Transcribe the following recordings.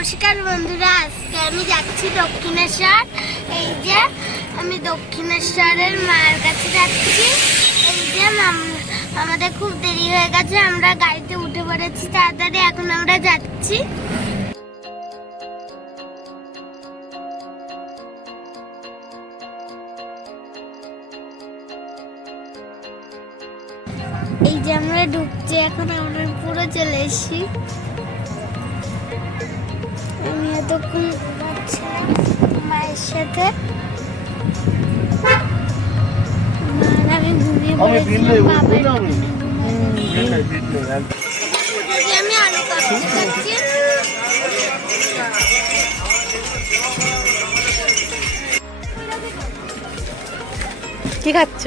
নমস্কার বন্ধুরা, আজকে আমি যাচ্ছি দক্ষিণেশ্বর। এই যে আমি দক্ষিণেশ্বরের মায়ের কাছে যাচ্ছি। এই যে আমাদের খুব দেরি হয়ে গেছে, আমরা গাড়িতে উঠে পড়েছি, তাড়াতাড়ি এখন আমরা যাচ্ছি। এই যে আমরা ঢুকছি, এখন আমরা পুরো চলে এসেছি। আমি এতক্ষণ ঘুমাচ্ছিলাম মায়ের সাথে। আমি ঘুমিয়ে ঘুমিয়ে যদি আমি আলু কাটতে কি খাচ্ছ?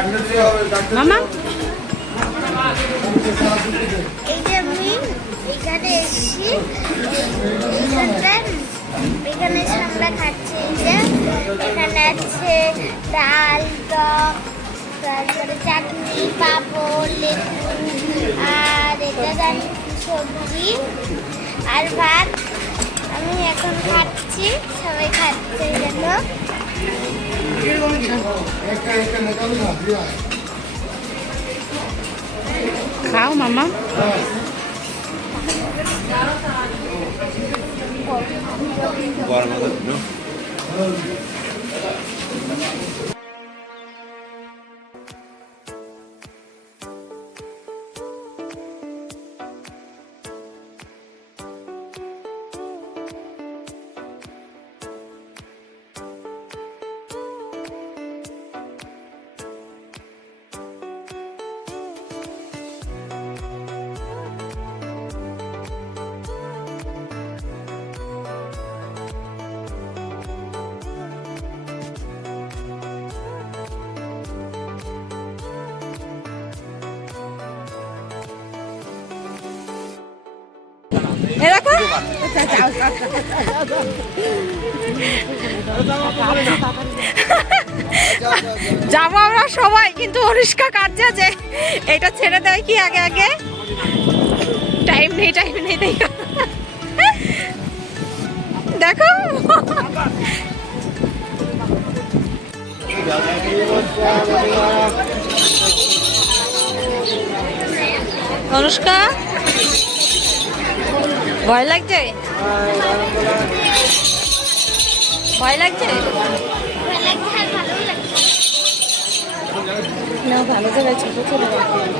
মামা? এই যে আমি এখানে এসেছি। এখানে এসে আমরা খাচ্ছি এখানে আছে ডাল টক তারপরে চাটনি পাঁপড় লেবু আর এটা জানি সবজি। আর ভাত আমি এখন খাচ্ছি সবাই খাচ্ছে এই জন্য খাও মামা এ যাব আমরা সবাই, কিন্তু অনুষ্কা কাটছে যে এটা ছেড়ে দেয় কি আগে আগে? টাইম নেই টাইম নেই, দেখো। দেখো। অনুষ্কা? ভয় লাগছে? ভয় লাগছে? না ভালো জায়গায় ছোট ছোট।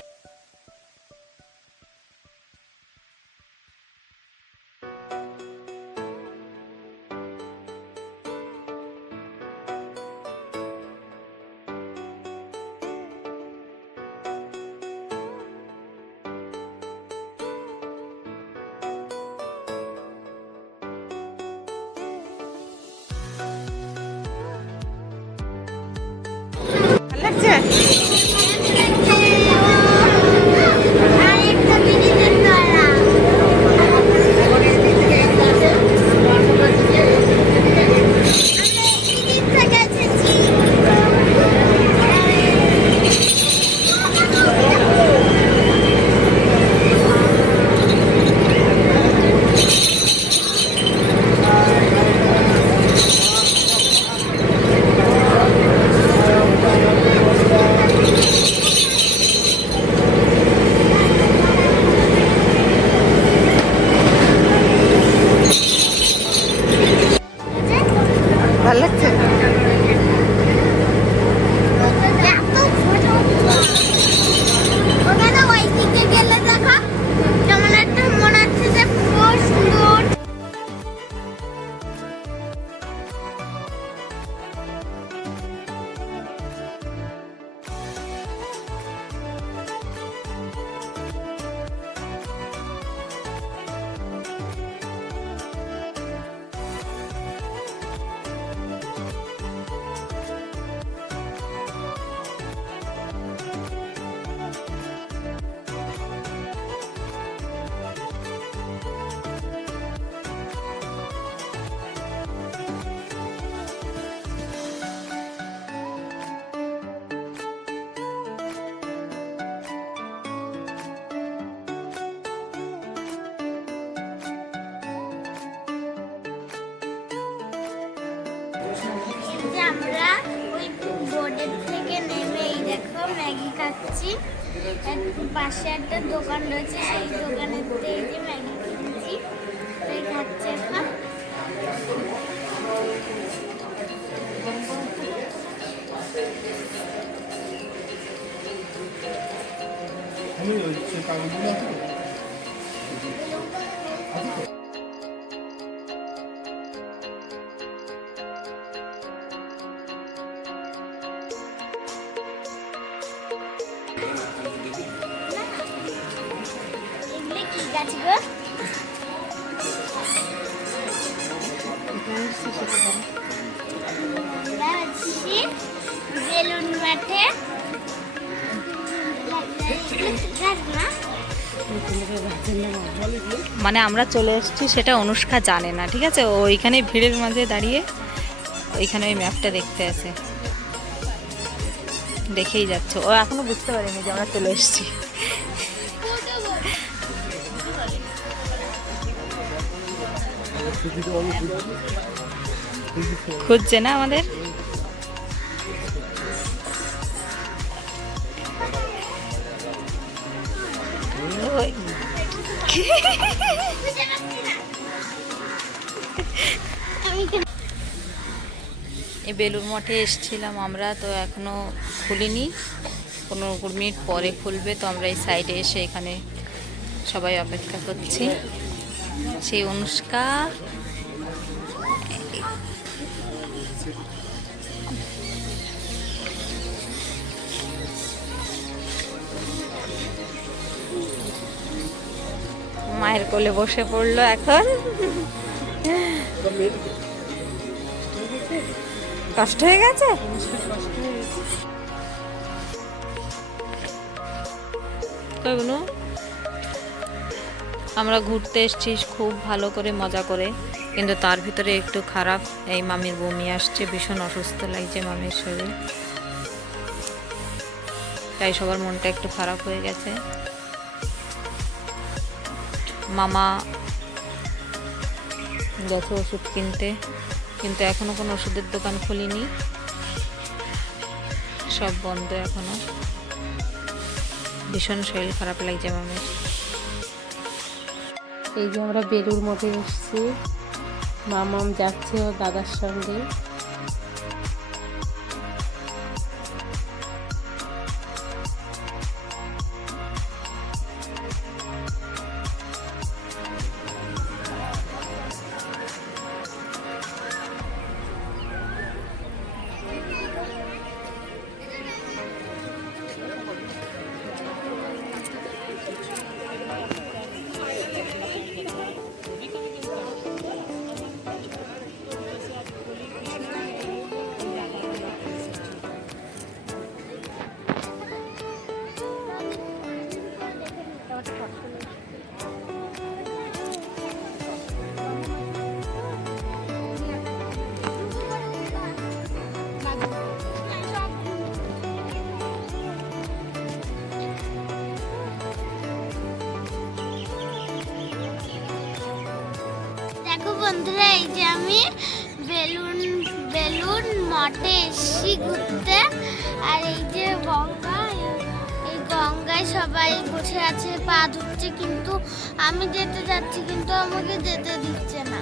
আমরা ওই বোর্ডের থেকে নেমে এই দেখো ম্যাগি খাচ্ছি। পাশে একটা দোকান রয়েছে, সেই দোকানের থেকে ম্যাগি কিনছি। তাই খাচ্ছি এখন। এগুলো কি মানে আমরা চলে এসেছি, সেটা অনুষ্কা জানে না, ঠিক আছে? ওইখানে ভিড়ের মাঝে দাঁড়িয়ে ওইখানে ওই ম্যাপটা দেখতে আছে। দেখেই যাচ্ছে। ও এখনও বুঝতে পারেনি যে আমরা চলে এসেছি। খুঁজছে না আমাদের? এই বেলুর মঠে এসেছিলাম আমরা, তো এখনও খুলিনি। পনেরো কুড়ি মিনিট পরে খুলবে, তো আমরা এই সাইডে এসে এখানে সবাই অপেক্ষা করছি। সেই অনুষ্কা। মায়ের কোলে বসে পড়ল এখন। কষ্ট হয়ে গেছে? কইগুলো আমরা ঘুরতে এসেছি খুব ভালো করে, মজা করে। কিন্তু তার ভিতরে একটু খারাপ। এই মামির বমি আসছে, ভীষণ অসুস্থ লাগছে মামির শরীর। তাই সবার মনটা একটু খারাপ হয়ে গেছে। মামা গেছে ওষুধ কিনতে, কিন্তু এখনও কোনো ওষুধের দোকান খুলিনি। সব বন্ধ এখনও। ভীষণ শরীর খারাপ লাগছে মামির। এই যে আমরা বেলুর মধ্যে এসছি। মামাম যাচ্ছে ও দাদার সঙ্গে। বন্ধুরা, এই যে আমি বেলুন বেলুন মঠে এসছি ঘুরতে। আর এই যে গঙ্গা, এই গঙ্গায় সবাই বসে আছে, পা ধুচ্ছে, কিন্তু আমি যেতে যাচ্ছি, কিন্তু আমাকে যেতে দিচ্ছে না।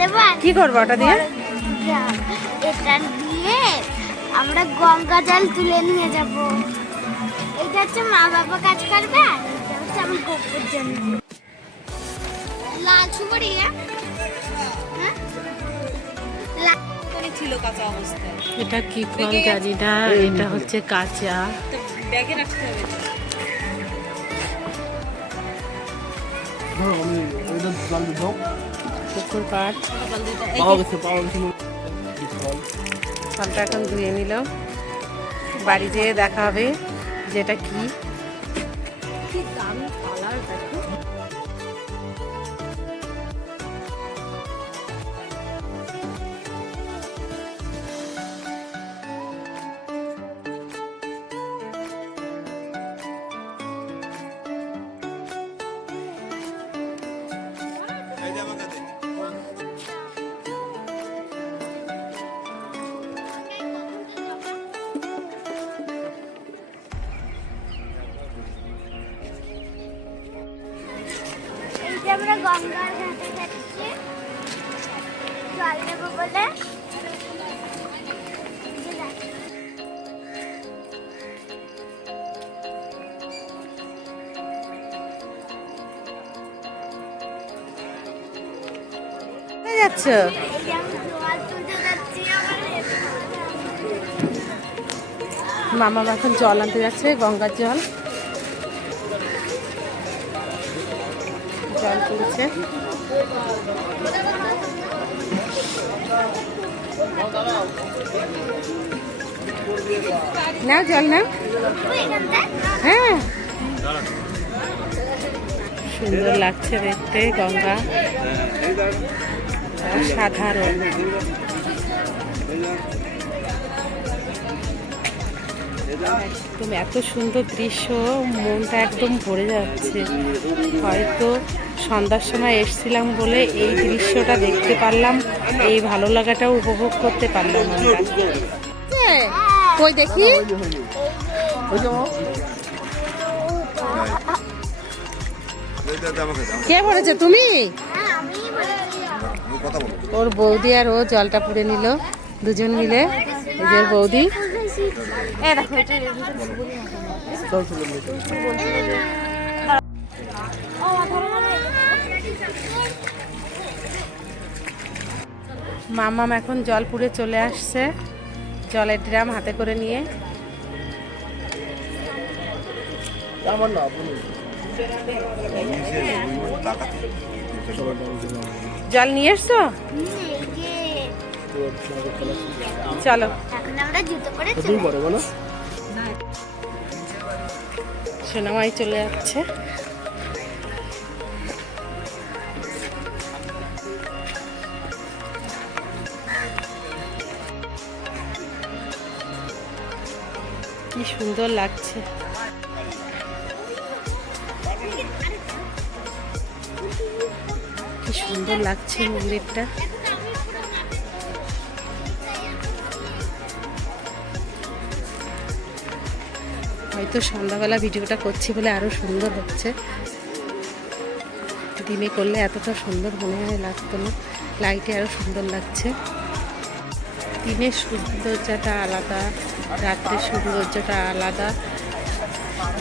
দেবো আর কি করব ওটা দিয়ে? এটা দিয়ে আমরা গঙ্গা জল তুলে নিয়ে যাব। এটা হচ্ছে মা বাবা কাজ করবে আর এটা হচ্ছে আমার গোপুর জন্য। লাল সুপারি হ্যাঁ? হ্যাঁ? ছিল কাঁচা অবস্থায়। এটা কি ফল জানি না এটা হচ্ছে কাঁচা। ব্যাগে রাখতে হবে। ফলটা এখন ধুয়ে নিল। বাড়ি যেয়ে দেখা হবে যেটা কি। গঙ্গার ঘাটে যাচ্ছি। জল নেব বলে। যাচ্ছি। মামা এখন জল আনতে যাচ্ছে গঙ্গার জল। জল তুলছে নাও জল নাও। হ্যাঁ। সুন্দর লাগছে দেখতে গঙ্গা। সাধারণ একদম এত সুন্দর দৃশ্য, মনটা একদম ভরে যাচ্ছে। হয়তো সন্ধ্যার সময় এসছিলাম বলে এই দৃশ্যটা দেখতে পারলাম। এই ভালো লাগাটাও উপভোগ করতে পারলাম কই দেখি? কে ভরেছে তুমি? হ্যাঁ বলেছি বলব ওর বৌদি আর ও জলটা পুড়ে নিল দুজন মিলে এই যে ওর বৌদি। এ দেখো এটা মামাম এখন জল পুড়ে চলে আসছে। জলের ড্রাম হাতে করে নিয়ে। জল নিয়ে এসছো? চলো। সোনামাই চলে যাচ্ছে। সুন্দর লাগছে। কি সুন্দর লাগছে মন্দিরটা। হয়তো সন্ধ্যাবেলা ভিডিওটা করছি বলে আরও সুন্দর হচ্ছে। দিনে করলে এতটা সুন্দর মনে হয় লাগতো না। লাইটে আরও সুন্দর লাগছে। দিনের সৌন্দর্যটা আলাদা। রাত্রের সৌন্দর্যটা আলাদা।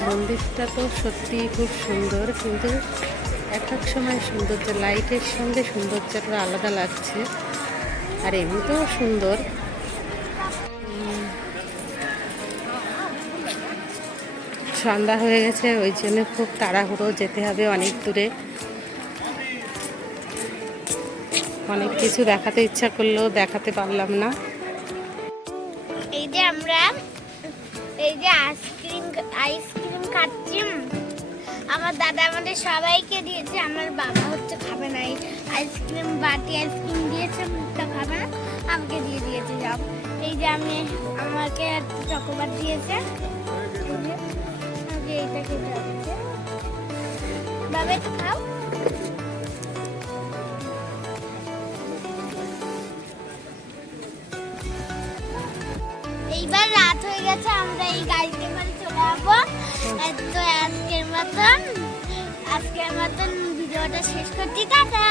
মন্দিরটা তো সত্যি খুব সুন্দর, কিন্তু এক এক সময় সৌন্দর্য, লাইটের সঙ্গে সৌন্দর্যটা আলাদা লাগছে, আর এমনিতেও সুন্দর। সন্ধ্যা হয়ে গেছে, ওই জন্য খুব তাড়াহুড়ো যেতে হবে অনেক দূরে। অনেক কিছু দেখাতে ইচ্ছা করলেও দেখাতে পারলাম না। যে আইসক্রিম আইসক্রিম খাচ্ছি আমার দাদা আমাদের সবাইকে দিয়েছে, আমার বাবা হচ্ছে খাবে না। আইসক্রিম বাটি আইসক্রিম দিয়েছে, মুখটা খাবে না, আমাকে দিয়ে দিয়েছে সব এই যে আমি, আমাকে চকোবার দিয়েছে। এইটা খেতে হচ্ছে। বাবা, একটু খাও। গেছে আমরা এই গাড়িতে করে চলে যাব। তো আজকের মতন আজকের মতন ভিডিওটা শেষ করছি টাটা।